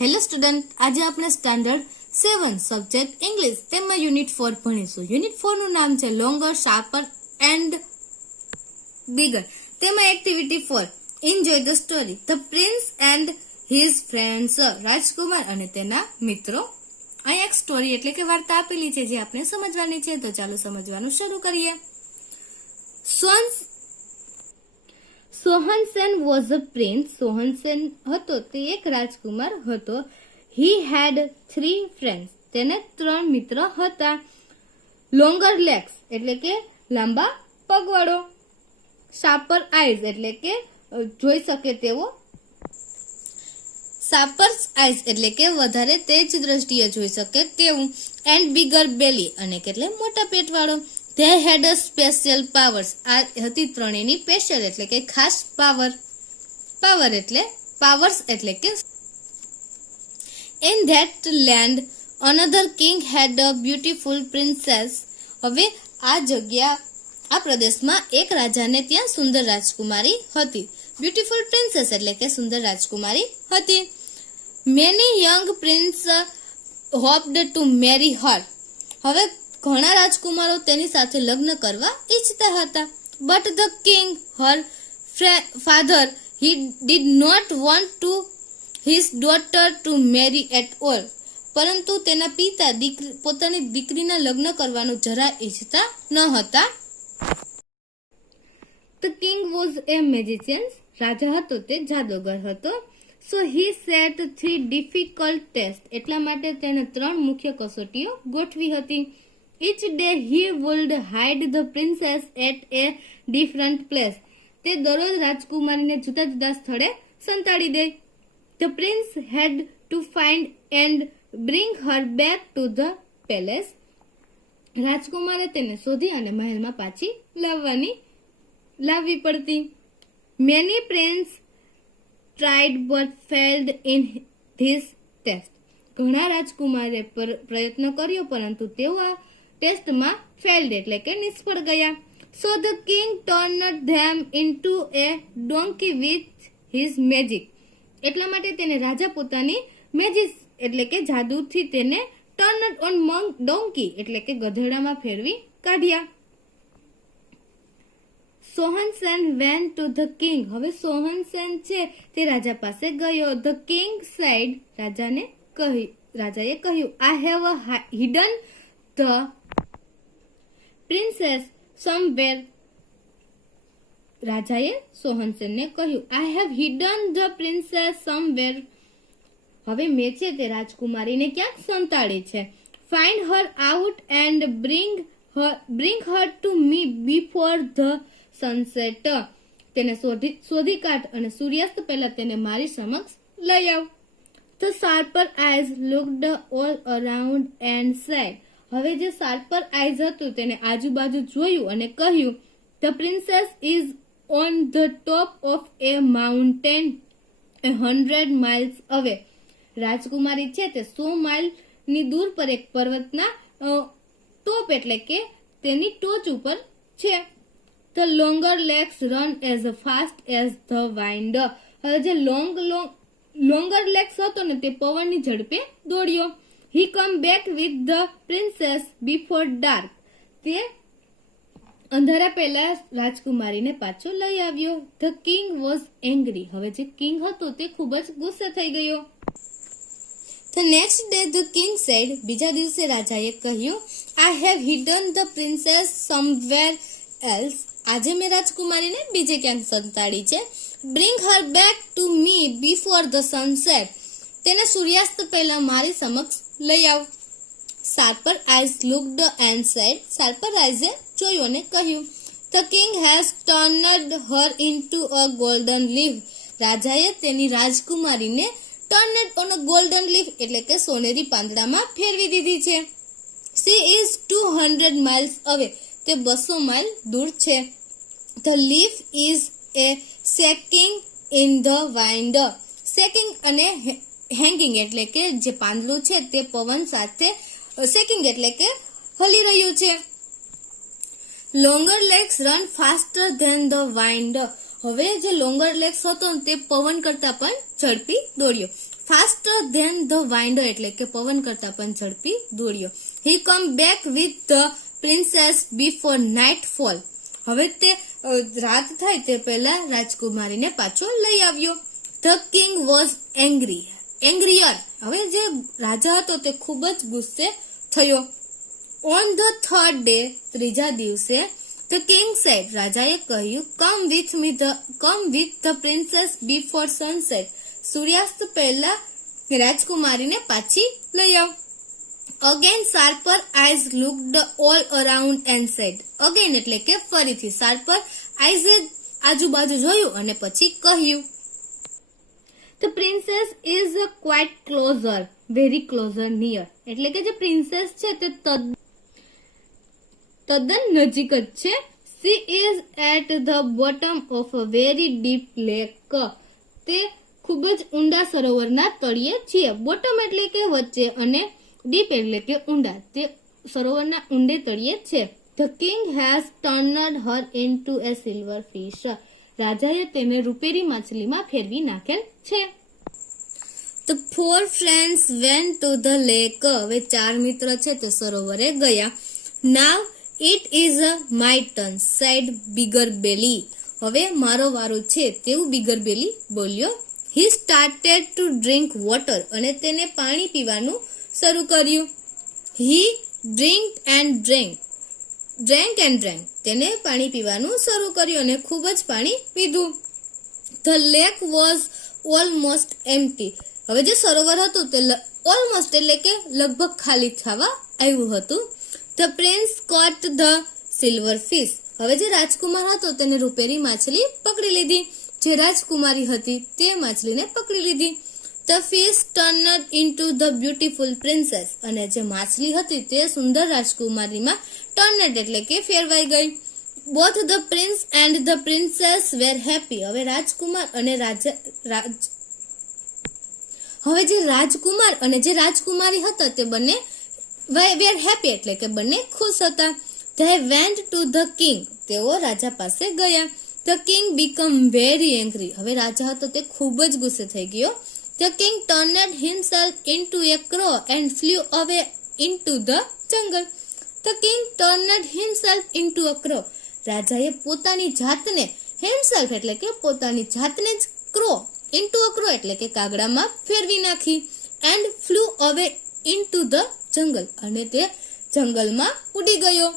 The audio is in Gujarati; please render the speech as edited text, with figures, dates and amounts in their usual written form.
હેલો સ્ટુડન્ટ, આજે આપણે સ્ટાન્ડર્ડ 7 સબ્જેક્ટ ઇંગ્લિશ તેમાં યુનિટ 4 ભણીશું. યુનિટ 4 નું નામ છે લોંગર, શાર્પર એન્ડ બિગર. તેમાં activity 4 enjoy the story. The prince and his friends. રાજકુમાર અને તેના મિત્રો. અહીં એક સ્ટોરી એટલે કે વાર્તા આપેલી છે જે આપણે સમજવાની છે, તો ચાલો સમજવાનું શરૂ કરીએ. સોહનસેન વોઝ અ પ્રિન્સ. સોહનસેન હતો તે એક રાજકુમાર હતો. હી હેડ 3 ફ્રેન્ડ્સ. તેને 3 મિત્ર હતા. લોંગર લેગ્સ એટલે કે લાંબા પગવાળો. શાર્પર આઈઝ એટલે કે જોઈ શકે તેવો. શાર્પર્સ આઈઝ એટલે કે વધારે તેજ દ્રષ્ટિએ જોઈ શકે તેવું. એન્ડ બિગર બેલી અને એટલે મોટા પેટવાળો. They had a special powers. આ હતી ત્રણેયની સ્પેશિયલ એટલે કે ખાસ પાવર. પાવર્સ એટલે કે In that land another king had a beautiful princess. હવે આ પ્રદેશમાં એક રાજાને ત્યાં સુંદર રાજકુમારી હતી. બ્યુટીફુલ પ્રિન્સેસ એટલે કે સુંદર રાજકુમારી હતી. Many young prince hoped to marry her. હવે ઘણા રાજકુમારો તેની સાથે લગ્ન કરવા ઈચ્છતા હતા. But the king her father he did not want to his daughter to marry at all. પરંતુ તેના પિતા પોતાની દીકરીના લગ્ન કરવાનું જરા ઈચ્છતા ન હતા. The king was a magician. રાજા હતો તે જાદુગર હતો. So he set 3 difficult test. એટલા માટે તેને 3 મુખ્ય કસોટીઓ ગોઠવી હતી. Each day he would hide the princess at a different place. તે દરરોજ રાજકુમારીને જુદા જુદા સ્થળે સંતાડી દે. The prince had to find and bring her back to the palace. રાજકુમારે તેને શોધી અને મહેલમાં પાછી લાવવી પડતી. Many princes tried but failed in this test. ઘણા રાજકુમારે પ્રયત્ન કર્યો પરંતુ તેઓ આ ટેસ્ટમાં ફેલ્ડ એટલે કે નિષ્ફળ ગયા. So the king turned them into a donkey with his magic. એટલા માટે તેને રાજા પોતાની મેજિક એટલે કે જાદુથી તેને ટર્ન્ડ ઓન ડોંકી એટલે કે ગધેડામાં ફેરવી કાઢ્યા. સોહનસેન વેન્ટ ટુ ધ કિંગ. હવે સોહનસેન છે તે રાજા પાસે ગયો. The king side. રાજાએ કહ્યું I have hidden the princess somewhere. રાજાએ સોહનસેનને કહ્યું I have hidden the princess somewhere. હવે મેં છે તે રાજકુમારીને ક્યાંક સંતાડી છે. Find Har out and bring her to me before the sunset. તેને શોધી કાઢ અને સૂર્યાસ્ત પહેલા તેને મારી સમક્ષ લઈ આવ. The sharper eyes looked all around and said. હવે જે શાર્પર આઈઝ હતું તેને આજુબાજુ જોયું અને કહ્યું the princess is on the top of A mountain 100 miles અવે. રાજકુમારી છે તે 100 માઇલની દૂર પર એક પર્વતના ટોપ એટલે કે તેની ટોચ ઉપર છે. The longer legs run as fast as the wind. હવે જે લોંગર લેગ્સ હતો ને તે પવનની ઝડપે દોડ્યો. He come back with the princess before dark. તે અંધારા પહેલા રાજકુમારીને પાછો લઈ આવ્યો. The king was angry. હવે જે કિંગ હતો તે ખૂબ જ ગુસ્સે થઈ ગયો. The next day the king said. બીજા દિવસે રાજાએ કહ્યું I have hidden the princess somewhere else. આજે મેં રાજકુમારીને બીજે ક્યાંક સંતાડી છે. Bring her back to me before the sunset. તેને સૂર્યાસ્ત પહેલા મારી સમક્ષ લઈ આવ. Sharper eyes looked and said. Sharper આઈઝે જોયું અને કહ્યું the king has turned her into a golden leaf. રાજાએ તેની રાજકુમારીને turned on a golden leaf એટલે કે સોનેરી પાંદડામાં ફેરવી દીધી છે. સી ઇઝ 200 miles અવે. તે 200 માઇલ દૂર છે. The leaf is A shaking in the wind. Shaking અને હેંગિંગ એટલે કે જે પાંદડું છે તે પવન સાથે શેકિંગ એટલે કે હલી રહ્યું છે. Longer legs run faster than the wind. હવે જે લોંગર લેગ્સ હતો તે પવન કરતા પણ ઝડપી દોડ્યો. faster than the wind એટલે કે પવન કરતા પણ ઝડપી દોડ્યો. He come back with the princess before nightfall. હવે તે રાત થાય તે પહેલા રાજકુમારીને પાછો લઈ આવ્યો. The king was angrier. હવે જે રાજા હતો તે ખૂબ જ ગુસ્સે થયો. On the third day, ત્રીજા દિવસે the king said, રાજાએ કહ્યું, come with the princess before sunset. સૂર્યાસ્ત પહેલા રાજકુમારીને પાછી લઈ આવ. Again sharper eyes looked all around and said, again એટલે કે ફરીથી sharper eyes આજુબાજુ જોયું અને પછી કહ્યું, the princess is quite closer, very closer near. એટલે કે જે પ્રિન્સેસ છે તે તદ્દન નજીક જ છે. She is at the bottom of a very deep lake. તે ખૂબ જ ઊંડા સરોવરના તળિયે છે. બોટમ એટલે કે વચ્ચે અને ડીપ એટલે કે ઊંડા. તે સરોવરના ઊંડે તળિયે છે. The king has turned her into a silver fish. રાજાએ તેને રૂપેરી માછલીમાં ફેરવી નાખેલ છે. The four friends went to the lake. હવે 4 મિત્ર છે તે સરોવરે ગયા. Now it is my turn, said Bigger Belly. હવે મારો વારો છે તેવું બિગર બેલી બોલ્યો. He started to drink water. અને તેને પાણી પીવાનું શરૂ કર્યું. He drank and drank. તેને પાણી પીવાનું શરૂ કર્યું અને ખૂબ જ પાણી પીધું. The lake was almost empty. હવે જે સરોવર હતું તે ઓલમોસ્ટ એટલે કે લગભગ ખાલી થવા આવ્યું હતું. The prince caught the silver fish. હવે જે રાજકુમાર હતો તેને રૂપેરી માછલી પકડી લીધી. જે રાજકુમારી હતી તે માછલીને પકડી લીધી. The fish turned into the beautiful princess. અને જે માછલી હતી તે સુંદર રાજકુમારીમાં turned એટલે કે ફેરવાઈ ગઈ. Both the prince and the princess were happy. હવે રાજકુમાર અને હવે જે રાજકુમાર અને જે રાજકુમારી હતા તે બંને were happy એટલે કે બંને ખુશ હતા. They went to the king. તેઓ રાજા પાસે ગયા. The king became very angry. હવે રાજા હતો તે ખૂબ જ ગુસ્સે થઈ ગયો. The king turned himself into a crow and flew away into the jungle. The king turned himself into a crow. રાજાએ પોતાની જાતને himself એટલે કે પોતાની જાતને જ into a crow એટલે કે કાગડામાં ફેરવી નાખી. And flew away into the jungle. અને તે જંગલમાં ઉડી ગયો.